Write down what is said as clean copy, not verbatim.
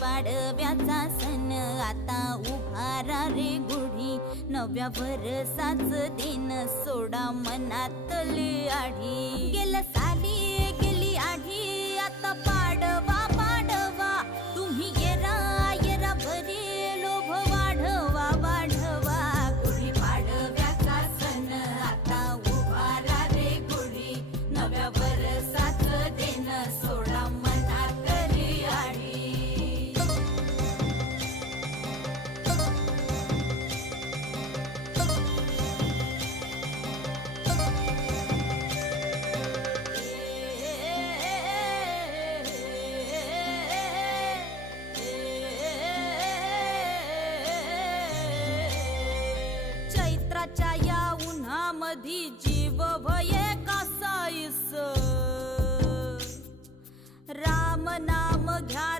पाडव्याचा सण आता उभारा रे गुढी, नव्या वर्षाच दिन सोडा मनातली आढी. गेल्या साली गेली आढी, आता पाडवा पाडवा, तुम्ही येरा येरा भरी लोभ वाढवा वाढवा. गुढी पाडव्याचा सण आता उभारा रे गुढी, नव्या वर्षाच दिन सोडा मनातली आढी. चैत्राच्या या उन्हामधी जीव भये कासाईस, राम नाम घ्या